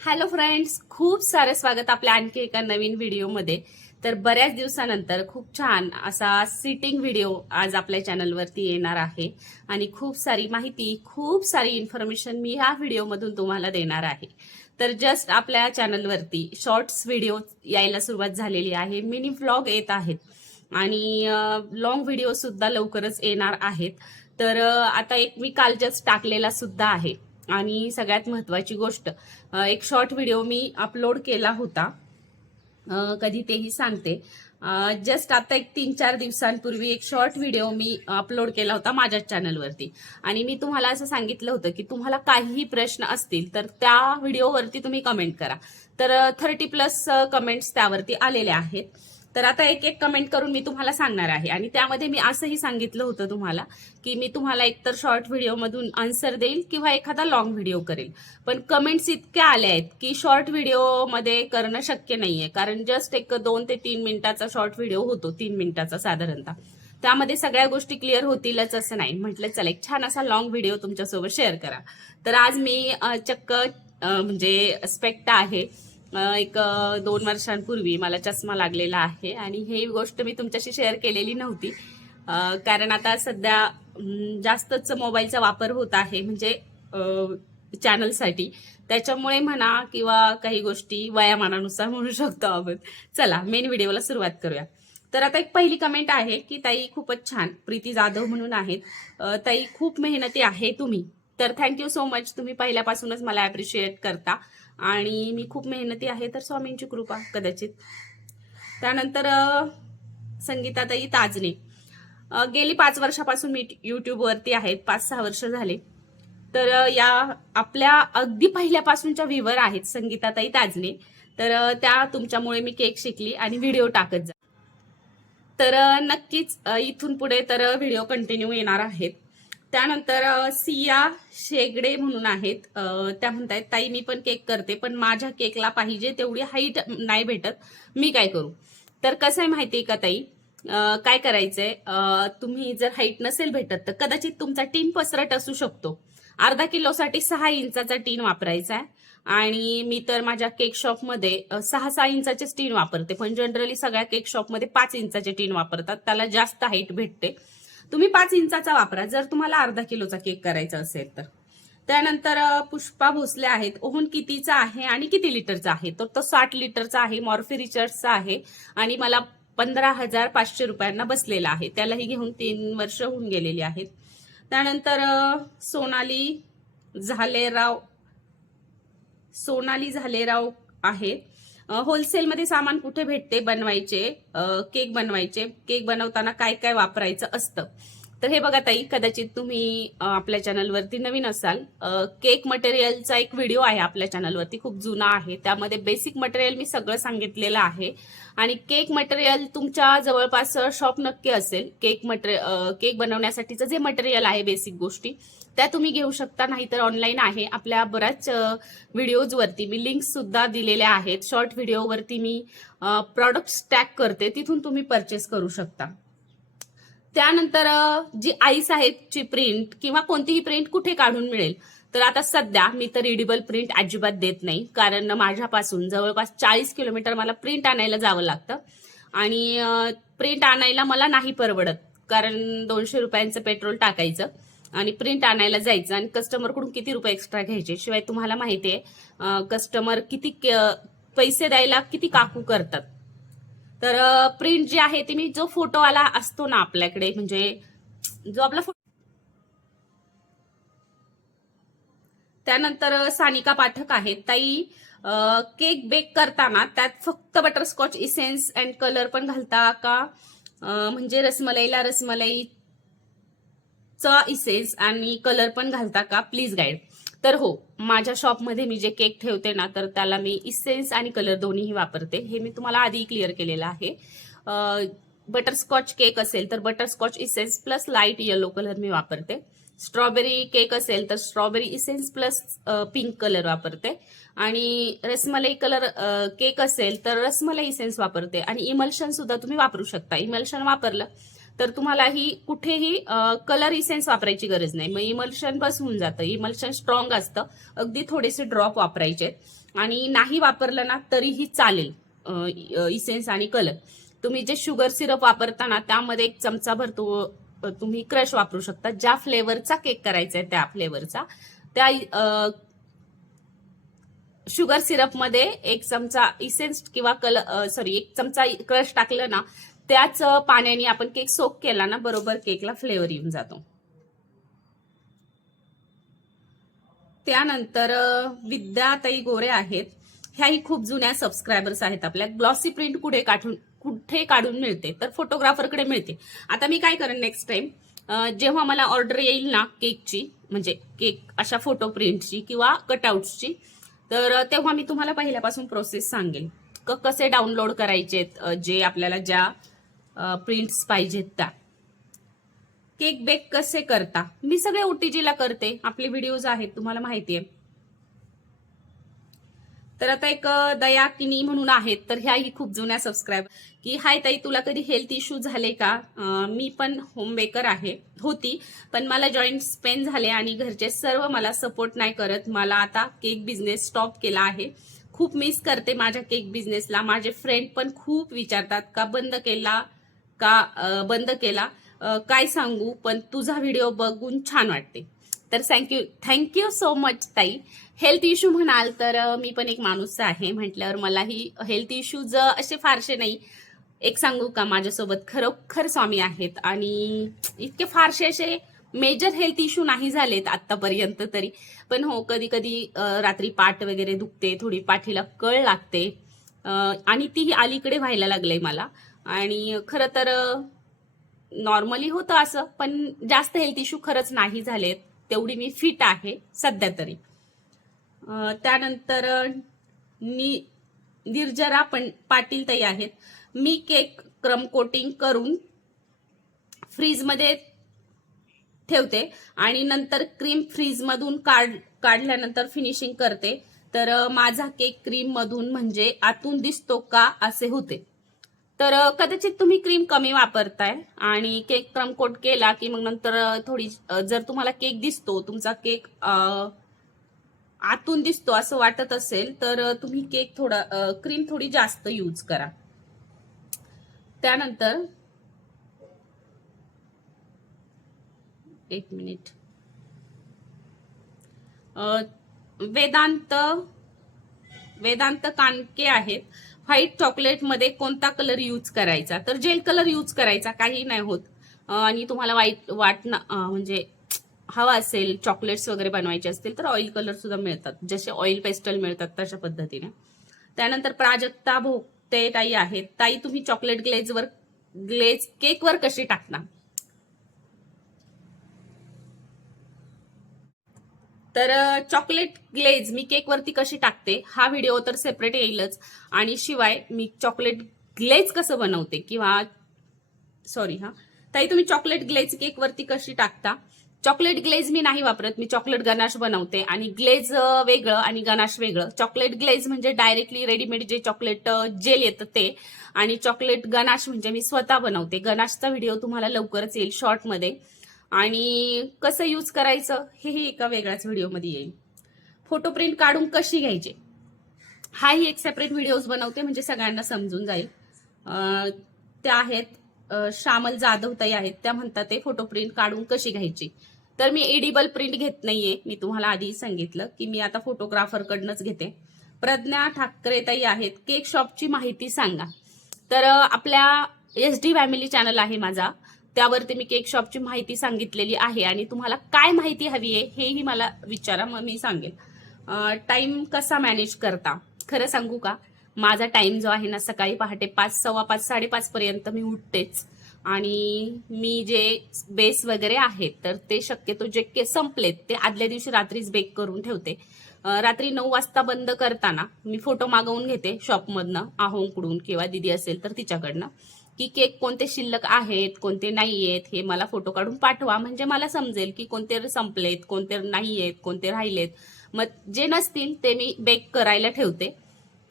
Hello friends, खूप सारे स्वागत आपल्या आणखी एका नवीन व्हिडिओमध्ये. तर बऱ्याच दिवसानंतर खूप छान असा सिटिंग व्हिडिओ आज आपल्या चॅनलवरती येणार आहे आणि खूप सारी माहिती, खूप सारी इन्फॉर्मेशन मी ह्या व्हिडिओमधून तुम्हाला देणार आहे. तर जस्ट आपल्या चॅनलवरती शॉर्ट्स व्हिडिओ यायला सुरुवात झालेली आहे, मिनी व्लॉग येत आहेत आणि लॉंग व्हिडिओ सुद्धा लवकरच येणार आहेत. तर आता एक मी काल जस्ट टाकलेला सुद्धा आहे. आणि सगळ्यात महत्वाची गोष्ट, एक शॉर्ट व्हिडिओ मी अपलोड केला होता. कधी तेही सांगते. जस्ट आता एक 3-4 दिवसांपूर्वी एक शॉर्ट व्हिडिओ मी अपलोड केला होता माझ्या चॅनलवरती आणि मी तुम्हाला असं सांगितलं होतं की तुम्हाला काहीही प्रश्न असतील तर त्या व्हिडिओवरती तुम्ही कमेंट करा. तर 30+ कमेंट्स त्यावरती आलेल्या आहेत. तर आता एक एक कमेंट करून मी तुम्हाला सांगणार आहे आणि त्यामध्ये मी असंही सांगितलं होतं तुम्हाला की मी तुम्हाला एकतर शॉर्ट व्हिडिओमधून आन्सर देईल किंवा एखादा लॉंग व्हिडिओ करेल. पण कमेंट्स इतक्या आल्या आहेत की शॉर्ट व्हिडिओमध्ये करणं शक्य नाहीये, कारण जस्ट एक 2 ते 3 मिनिटाचा शॉर्ट व्हिडिओ होतो, 3 मिनिटाचा साधारणतः. त्यामध्ये सगळ्या गोष्टी क्लिअर होतीलच असं नाही. म्हटलं चला एक छान असा लॉंग व्हिडिओ तुमच्यासोबत शेअर करा. तर आज मी चक्क म्हणजे स्पेक्ट आहे. एक 2 वर्षांपूर्वी मला चष्मा लागलेला आहे आणि ही गोष्ट मी तुमच्याशी शेअर केलेली नव्हती. कारण आता सध्या जास्तच मोबाईलचा वापर होत आहे, म्हणजे चॅनलसाठी. त्याच्यामुळे म्हणा किंवा काही गोष्टी वयामानानुसार म्हणू शकतो आपण. चला मेन व्हिडिओला सुरुवात करूया. तर आता एक पहिली कमेंट आहे की ताई खूपच छान, प्रीती जाधव म्हणून आहेत. ताई खूप मेहनती आहे तुम्ही. तर थँक्यू सो मच, तुम्ही पहिल्यापासूनच मला ॲप्रिशिएट करता आणि मी खूप मेहनती आहे तर स्वामींची कृपा कदाचित. त्यानंतर संगीताताई ताजने, गेली 5 वर्षापासून मी युट्यूबवरती आहेत, 5-6 वर्ष झाले. तर या आपल्या अगदी पहिल्यापासूनच्या व्ह्यूवर आहेत संगीताताई ताजने. तर त्या तुमच्यामुळे मी केक शिकली आणि व्हिडिओ टाकत जा. तर नक्कीच इथून पुढे तर व्हिडिओ कंटिन्यू येणार आहेत. त्यानंतर सिया शेगडे म्हणून आहेत. त्या म्हणतायत ताई मी पण केक करते पण माझ्या केकला पाहिजे तेवढी हाईट नाही भेटत, मी काय करू? तर कसं आहे माहितीये का ताई, काय करायचंय, तुम्ही जर हाईट नसेल भेटत तर कदाचित तुमचा टीन पसरट असू शकतो. अर्धा किलोसाठी 6 इंचाचा टीन वापरायचा आहे आणि मी तर माझ्या केक शॉपमध्ये 6-6 इंचाचे टीन वापरते, पण जनरली सगळ्या केक शॉपमध्ये 5 इंचाचे टीन वापरतात, त्याला जास्त हाईट भेटते. तुम्ही 5 इंचाचा वापरा जर तुम्हाला अर्धा किलोचा केक करायचा असेल तर. त्यानंतर पुष्पा भोसले आहेत, ओव्हन कितीचा आहे आणि किती लिटरचा आहे? तर तो 60 लिटरचा आहे, मॉर्फी रिचर्डचा आहे आणि मला 15,500 रुपयांना बसलेला आहे. त्यालाही घेऊन 3 वर्ष होऊन गेलेली आहेत. त्यानंतर सोनाली झालेराव आहे. होलसेलमध्ये सामान कुठे भेटते बनवायचे, केक बनवताना काय काय वापरायचं असतं? तर हे बघा ताई, कदाचित तुम्ही आपल्या चॅनलवरती नवीन असाल. केक मटेरियलचा एक व्हिडिओ आहे आपल्या चॅनलवरती, खूप जुना आहे. त्यामध्ये बेसिक मटेरियल मी सगळं सांगितलेलं आहे आणि केक मटेरियल तुमच्या जवळपास शॉप नक्की असेल. केक बनवण्यासाठीचं जे मटेरियल आहे, बेसिक गोष्टी त्या तुम्ही घेऊ शकता, नाहीतर ऑनलाईन आहे. आपल्या बऱ्याच व्हिडिओजवरती मी लिंक्स सुद्धा दिलेल्या आहेत. शॉर्ट व्हिडिओवरती मी प्रॉडक्ट्स टॅग करते, तिथून तुम्ही परचेस करू शकता. त्यानंतर जी आईस आहेची प्रिंट किंवा कोणतीही प्रिंट कुठे काढून मिळेल? तर आता सध्या मी तर रीडेबल प्रिंट अजिबात देत नाही, कारण माझ्यापासून जवळपास 40 किलोमीटर मला प्रिंट आणायला जावं लागतं आणि प्रिंट आणायला मला नाही परवडत, कारण 200 रुपयांचं पेट्रोल टाकायचं आणि प्रिंट आणायला जायचं आणि कस्टमरकडून किती रुपये एक्स्ट्रा घ्यायचे. शिवाय तुम्हाला माहिती आहे कस्टमर किती पैसे द्यायला किती काकू करतात. तर प्रिंट जी आहे ती मी जो फोटोवाला असतो ना आपल्याकडे, म्हणजे जो आपला फोटो. त्यानंतर सानिका पाठक आहेत, ताई केक बेक करताना त्यात फक्त बटरस्कॉच इसेन्स अँड कलर पण घालता का? म्हणजे रसमलाईला रसमलाईचा इसेन्स आणि कलर पण घालता का? Please guide. तर हो, माझ्या शॉपमध्ये मी जे केक ठेवते ना, तर त्याला मी इसेन्स आणि कलर दोन्हीही वापरते. हे मी तुम्हाला आधी क्लिअर केलेलं आहे. बटरस्कॉच केक असेल तर butterscotch essence plus light yellow colour मी वापरते. स्ट्रॉबेरी केक असेल तर strawberry essence plus pink colour वापरते आणि रसमलाई कलर केक असेल तर रसमलाई इसेन्स वापरते आणि इमल्शन सुद्धा तुम्ही वापरू शकता. इमल्शन वापरलं तर तुम्हाला ही कुठेही कलर इसेन्स वापरायची गरज नाही. मग इमल्शन बस होऊन जातं. इमल्शन स्ट्रॉंग असतं, अगदी थोडेसे ड्रॉप वापरायचे आणि नाही वापरलं ना तरीही चालेल. इसेन्स आणि कलर तुम्ही जे शुगर सिरप वापरता ना त्यामध्ये 1 चमचा भर तुम्ही क्रश वापरू शकता. ज्या फ्लेवरचा केक करायचा आहे त्या फ्लेवरचा, त्या शुगर सिरप मध्ये 1 चमचा इसेन्स किंवा 1 चमचा क्रश टाकलं ना, त्याच पाण्याने आपण केक सोक केला ना, बरोबर केकला फ्लेवर येऊन जातो. त्यानंतर विद्याताई गोरे आहेत, ह्याही खूप जुन्या सबस्क्रायबर्स आहेत आपल्या. ग्लॉसी प्रिंट कुठे काढून मिळते, तर फोटोग्राफरकडे मिळते. आता मी काय करेन नेक्स्ट टाइम, जेव्हा मला ऑर्डर येईल ना केकची, म्हणजे केक अशा फोटो प्रिंटची किंवा कटआउट्सची, तर तेव्हा मी तुम्हाला पहिल्यापासून प्रोसेस सांगेन कसे डाउनलोड करायचेत, जे आपल्याला ज्या प्रिंट्स पाहिजेत त्या. केक बेक कसे करता, मी सगळे ओटीजीला करते. आपले व्हिडिओज आहेत, तुम्हाला माहिती आहे. तर आता एक दया किनी म्हणून आहेत, तर ह्याही खूप जुन्या सबस्क्राईब, की हाय ताई, तुला कधी हेल्थ इश्यू झाले का? मी पण होम बेकर होती, पण मला जॉईंट्स पेन झाले आणि घरचे सर्व मला सपोर्ट नाही करत. मला आता केक बिझनेस स्टॉप केला आहे. खूप मिस करते माझ्या केक बिझनेसला. माझे फ्रेंड पण खूप विचारतात का बंद केला, काय सांगू, पण तुझा व्हिडिओ बघून छान वाटते. तर थँक्यू सो मच ताई. हेल्थ इश्यू म्हणाल तर मी पण एक माणूस आहे म्हटल्यावर मलाही हेल्थ इश्यूज असे फारसे नाही. एक सांगू का, माझ्यासोबत खरोखर स्वामी आहेत आणि इतके फारसे असे मेजर हेल्थ इश्यू नाही झालेत आतापर्यंत तरी. पण हो, कधी कधी रात्री पाठ वगैरे दुखते, थोडी पाठीला कळ लागते आणि तीही अलीकडे व्हायला लागलंय मला. आणि खरं तर नॉर्मली होतं असं, पण जास्त हेल्थ इश्यू खरंच नाही झालेत. तेवढी मी फिट आहे सध्या तरी. त्यानंतर निर्जरा पाटील ताई आहेत. मी केक क्रम कोटिंग करून फ्रीजमध्ये ठेवते आणि नंतर क्रीम फ्रीजमधून काढल्यानंतर फिनिशिंग करते. तर माझा केक क्रीम मधून म्हणजे आतून दिसतो का असे होते. तर कदाचित तुम्ही क्रीम कमी वापरताय आणि केक क्रम कोट केला की मग नंतर थोडी जर तुम्हाला केक दिसतो, तुमचा केक आतून दिसतो असं वाटत असेल, तर तुम्ही केक क्रीम थोडी जास्त यूज करा. त्यानंतर 1 मिनिट, वेदांत कानके आहेत. व्हाईट चॉकलेट मध्ये कोणता कलर यूज करायचा, तर जेल कलर यूज करायचा, काही नाही होत. आणि तुम्हाला म्हणजे हवा असेल, चॉकलेट्स वगैरे बनवायचे असतील तर ऑइल कलर सुद्धा मिळतात, जसे ऑइल पेस्टल मिळतात तशा पद्धतीने. त्यानंतर प्राजक्ता भोगते ताई आहेत. ताई, तुम्ही चॉकलेट ग्लेज केकवर कशी टाकता? तर चॉकलेट ग्लेज मी केकवरती कशी टाकते हा व्हिडिओ तर सेपरेट येईलच. आणि शिवाय मी चॉकलेट ग्लेज कसं बनवते किंवा ताई, तुम्ही चॉकलेट ग्लेज केकवरती कशी टाकता? चॉकलेट ग्लेज मी नाही वापरत, मी चॉकलेट गनाश बनवते. आणि ग्लेज वेगळं आणि गनाश वेगळं. चॉकलेट ग्लेज म्हणजे डायरेक्टली रेडीमेड जे चॉकलेट जेल येतं ते, आणि चॉकलेट गनाश म्हणजे मी स्वतः बनवते. गनाशचा व्हिडिओ तुम्हाला लवकरच येईल शॉर्टमध्ये, आणि कसं यूज करायचं हेही एका वेगळ्याच व्हिडिओमध्ये येईल. फोटो प्रिंट काढून कशी घ्यायची हाही एक सेपरेट व्हिडिओज बनवते, म्हणजे सगळ्यांना समजून जाईल. त्या आहेत श्यामल जाधव ताई आहेत, त्या म्हणतात ते फोटो प्रिंट काढून कशी घ्यायची. तर मी एडिबल प्रिंट घेत नाहीये, मी तुम्हाला आधी सांगितलं की मी आता फोटोग्राफरकडनंच घेते. प्रज्ञा ठाकरे ताई आहेत, केक शॉपची माहिती सांगा. तर आपल्या SD फॅमिली चॅनल आहे माझा, त्यावरती मी केक शॉपची माहिती सांगितलेली आहे. आणि तुम्हाला काय माहिती हवी आहे हेही मला विचारा, मग मी सांगेल. टाइम कसा मॅनेज करता? खरं सांगू का, माझा टाइम जो आहे ना, सकाळी पहाटे 5, 5:15, 5:30 पर्यंत मी उठतेच. आणि मी जे बेस वगैरे आहेत तर ते शक्यतो जे संपलेत ते आदल्या दिवशी रात्रीच बेक करून ठेवते. रात्री 9 वाजता बंद करताना मी फोटो मागवून घेते शॉपमधनं, आहोंकडून किंवा दिदी असेल तर तिच्याकडनं, की केक कोणते शिल्लक आहेत, कोणते नाही आहेत, हे मला फोटो काढून पाठवा, म्हणजे मला समजेल की कोणते संपलेत, कोणते नाही आहेत, कोणते राहिलेत. मग जे नसतील ते मी बेक करायला ठेवते.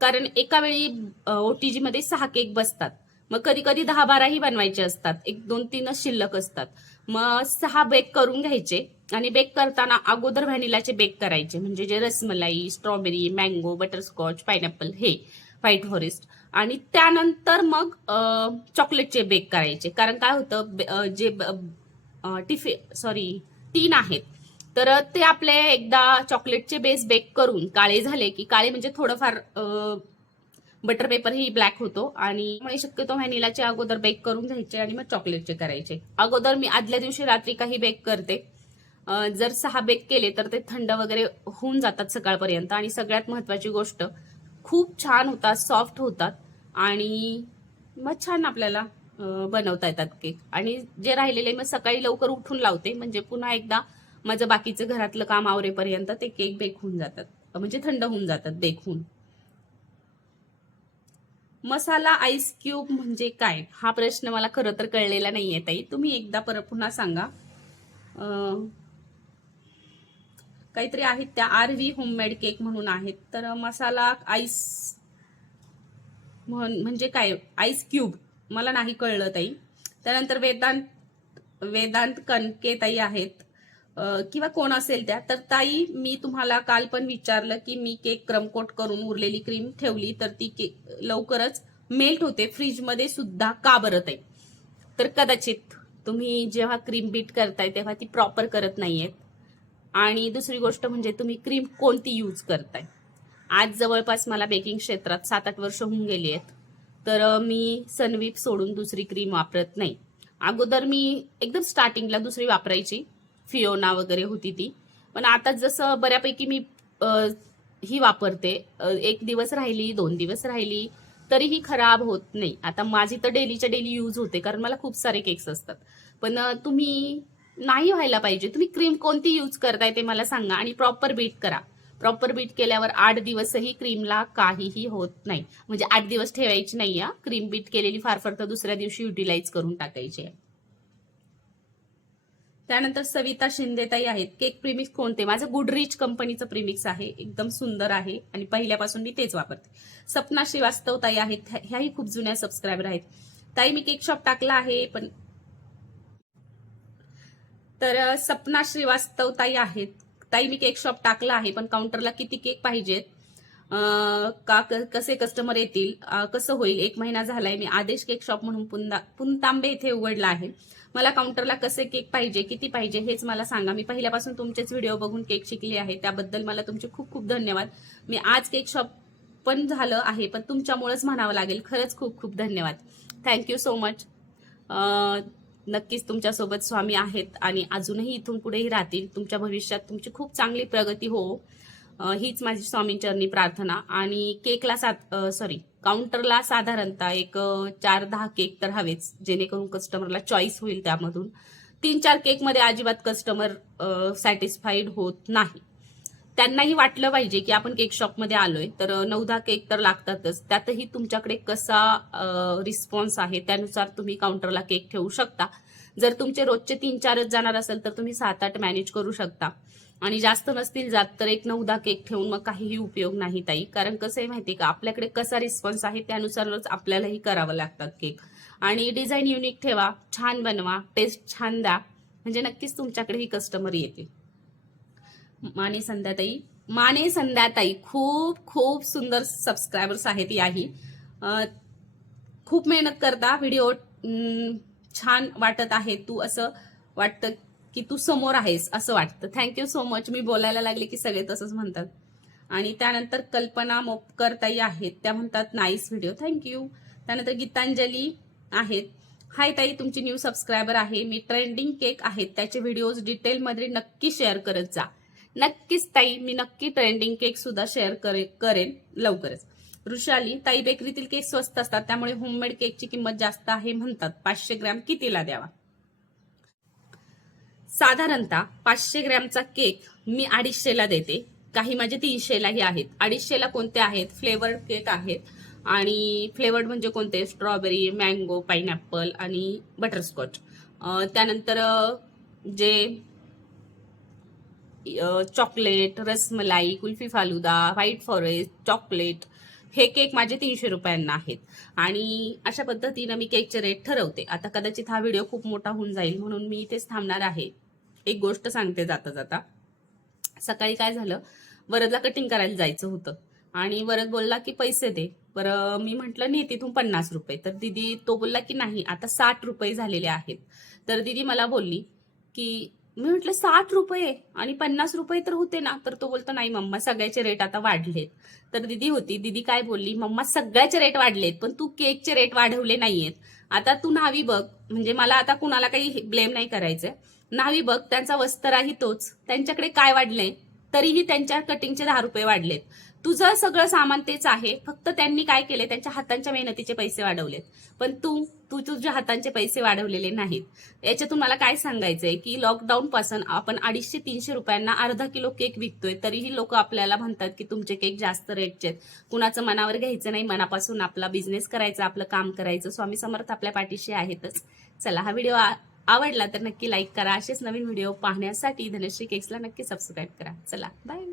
कारण एका वेळी OTG मध्ये 6 केक बसतात. मग कधी कधी 10-12ही बनवायचे असतात, 1-2-3च शिल्लक असतात. मग 6 बेक करून घ्यायचे आणि बेक करताना अगोदर व्हॅनिलाचे बेक करायचे, म्हणजे जे rasmalai, strawberry, mango, butterscotch, pineapple हे व्हाईट फॉरेस्ट, आणि त्यानंतर मग चॉकलेटचे बेक करायचे. कारण काय होतं, जे टीन आहेत, तर ते आपले एकदा चॉकलेटचे बेस बेक करून काळे झाले की, काळे म्हणजे थोडंफार बटर पेपर ही ब्लॅक होतो, आणि शक्यतो व्हॅनिलाचे अगोदर बेक करून घ्यायचे आणि मग चॉकलेटचे करायचे. अगोदर मी आदल्या दिवशी रात्री काही बेक करते. जर 6 बेक केले तर ते थंड वगैरे होऊन जातात सकाळपर्यंत, आणि सगळ्यात महत्वाची गोष्ट, खूप छान होतात, सॉफ्ट होतात, आणि मग छान आपल्याला बनवता येतात केक. आणि जे राहिलेले मग सकाळी लवकर उठून लावते, म्हणजे पुन्हा एकदा माझं बाकीचं घरातलं काम आवरेपर्यंत ते केक बेक होऊन जातात, म्हणजे थंड होऊन जातात बेक होऊन. मसाला आईस क्यूब म्हणजे काय, हा प्रश्न मला खरं तर कळलेला नाहीये ताई, तुम्ही एकदा पुन्हा सांगा. काहीतरी आहेत त्या RV होममेड केक म्हणून आहेत, तर मसाला आईस म्हणजे काय, आईस क्यूब मला नाही कळलं ताई. त्यानंतर वेदांत कणके ताई आहेत, किंवा कोण असेल त्या. तर ताई, मी तुम्हाला काल पण विचारलं की मी केक क्रमकोट करून उरलेली क्रीम ठेवली तर ती केक लवकरच मेल्ट होते फ्रीजमध्ये सुद्धा, का बरं ताई? तर कदाचित तुम्ही जेव्हा क्रीम बीट करताय तेव्हा ती प्रॉपर करत नाहीयेत, आणि दुसरी गोष्ट म्हणजे तुम्ही क्रीम कोणती यूज करताय. आज जवळपास मला बेकिंग क्षेत्रात 7-8 वर्ष होऊन गेली आहेत, तर मी सनवीप सोडून दुसरी क्रीम वापरत नाही. अगोदर मी एकदम स्टार्टिंगला दुसरी वापरायची, फिओना वगैरे होती ती, पण आता जसं बऱ्यापैकी मी ही वापरते, 1 दिवस राहिली, 2 दिवस राहिली तरीही खराब होत नाही. आता माझी तर डेलीच्या डेली यूज होते, कारण मला खूप सारे केक्स असतात. पण तुम्ही नाही व्हायला पाहिजे. तुम्ही क्रीम कोणती यूज करताय ते मला सांगा, आणि प्रॉपर बीट करा. प्रॉपर बीट केल्यावर 8 दिवसही क्रीमला काहीही होत नाही. म्हणजे 8 दिवस ठेवायची नाही या क्रीम, बीट केलेली फार फार तर दुसऱ्या दिवशी युटिलाइज करून टाकायची आहे. त्यानंतर सविता शिंदेताई आहेत, केक प्रीमिक्स कोणते? माझं गुडरिच कंपनीचं प्रीमिक्स आहे, एकदम सुंदर आहे आणि पहिल्यापासून मी तेच वापरते. सपना श्रीवास्तव ताई आहेत, ह्याही खूप जुन्या सबस्क्रायबर आहेत. ताई, मी केक शॉप टाकला आहे, पण तर सपना श्रीवास्तव ताई आहेत, ताई मी केक शॉप टाकला आहे, पण काउंटरला किती केक पाहिजेत, कसे कस्टमर येतील, कसं होईल? 1 महिना झालाय मी आदेश केक शॉप म्हणून पुनतांबे इथे उघडला आहे. मला काउंटरला कसे केक पाहिजे, किती पाहिजे हेच मला सांगा. मी पहिल्यापासून तुमचेच व्हिडिओ बघून केक शिकली आहे, त्याबद्दल मला तुमचे खूप खूप धन्यवाद. मी आज केक शॉप पण झालं आहे, पण तुमच्यामुळेच म्हणावं लागेल. खरंच खूप खूप धन्यवाद. Thank you so much. नक्कीच तुमच्यासोबत स्वामी आहेत आणि अजूनही इथून पुढेही राहतील. तुमच्या भविष्यात तुमची खूप चांगली प्रगती हो, हीच माझी स्वामींचरणी प्रार्थना. आणि काउंटरला साधारणतः एक 4-10 केक तर हवेच, जेणेकरून कस्टमरला चॉईस होईल. त्यामधून 3-4 केकमध्ये अजिबात कस्टमर सॅटिस्फाईड होत नाही. त्यांनाही वाटलं पाहिजे की आपण केक शॉपमध्ये आलोय, तर 9-10 केक तर लागतातच. त्यातही तुमच्याकडे कसा रिस्पॉन्स आहे त्यानुसार तुम्ही काउंटरला केक ठेवू शकता. जर तुमचे रोजचे 3-4च जाणार असेल तर तुम्ही 7-8 मॅनेज करू शकता, आणि जास्त नसतील जात तर एक 9-10 केक ठेवून मग काहीही उपयोग नाही ताई. कारण कसं आहे माहिती का, आपल्याकडे कसा रिस्पॉन्स आहे त्यानुसारच आपल्यालाही करावं लागतात केक. आणि डिझाईन युनिक ठेवा, छान बनवा, टेस्ट छान द्या, म्हणजे नक्कीच तुमच्याकडेही कस्टमर येतील. माने संध्याताई खूप खूप सुंदर सबस्क्रायबर्स आहेत याही. खूप मेहनत करता, व्हिडिओ छान वाटत आहे, तू असं वाटतं की तू समोर आहेस असं वाटतं. Thank you so much. मी बोलायला लागले की सगळे तसंच म्हणतात. आणि त्यानंतर कल्पना मोपकर ताई आहेत, त्या म्हणतात नाईस व्हिडिओ, थँक्यू. त्यानंतर गीतांजली आहेत, हाय ताई, तुमची न्यू सबस्क्रायबर आहे. मी ट्रेंडिंग केक आहेत त्याचे व्हिडिओज डिटेलमध्ये नक्की शेअर करत जा. नक्कीच ताई, मी नक्की ट्रेंडिंग केक सुद्धा शेअर करेन लवकरच. वृषाली ताई, बेकरीतील केक स्वस्त असतात त्यामुळे होममेड केकची किंमत जास्त आहे म्हणतात, 500 ग्रॅम कितीला द्यावा? साधारणतः 500 ग्रॅमचा केक मी 250ला देते, काही माझे 300लाही आहेत. 250ला कोणते आहेत? फ्लेवर्ड केक आहेत, आणि फ्लेवर्ड म्हणजे कोणते? स्ट्रॉबेरी, मँगो, पाइनॅपल आणि बटरस्कॉच. त्यानंतर जे chocolate, rasmalai, kulfi falooda, white forest, chocolate, हे केक माझे 300 रुपयांना आहेत. आणि अशा पद्धतीनं मी केकचे रेट ठरवते. आता कदाचित हा व्हिडिओ खूप मोठा होऊन जाईल म्हणून मी इथेच थांबणार आहे. एक गोष्ट सांगते जाता जाता. सकाळी काय झालं, वरदला कटिंग करायला जायचं होतं आणि वरद बोलला की पैसे दे. बरं मी म्हटलं नाही तिथून 50 रुपये. तर दीदी तो बोलला की नाही आता 60 रुपये झालेले आहेत. तर दीदी मला बोलली की मी म्हटलं 60 रुपये आणि 50 रुपये तर होते ना. तर तो बोलतो नाही मम्मा सगळ्याचे रेट आता वाढलेत. तर दीदी होती, दीदी काय बोलली, मम्मा सगळ्याचे रेट वाढलेत पण तू केकचे रेट वाढवले नाहीयेत. आता तू न्हावी बघ. म्हणजे मला आता कुणाला काही ब्लेम नाही करायचंय. न्हावी बघ त्यांचा वस्तराही तोच, त्यांच्याकडे काय वाढलंय, तरीही त्यांच्या कटिंगचे 10 रुपये वाढलेत. तुझं सगळं सामान तेच आहे, फक्त त्यांनी काय केले त्यांच्या हातांच्या मेहनतीचे पैसे वाढवलेत. पण तू तू तुझ्या हातांचे पैसे वाढवलेले नाहीत. याच्यातून मला काय सांगायचंय की लॉकडाऊन पासून आपण 250-300 रुपयांना अर्धा किलो केक विकतोय, तरीही लोक आपल्याला म्हणतात की तुमचे केक जास्त रेटचे आहेत. कुणाचं मनावर घ्यायचं नाही, मनापासून आपला बिझनेस करायचा, आपलं काम करायचं. स्वामी समर्थ आपल्या पाठीशी आहेतच. चला हा व्हिडिओ आवडला तर नक्की लाईक करा. असेच नवीन व्हिडिओ पाहण्यासाठी धनश्री केक्सला नक्की सबस्क्राईब करा. चला बाय.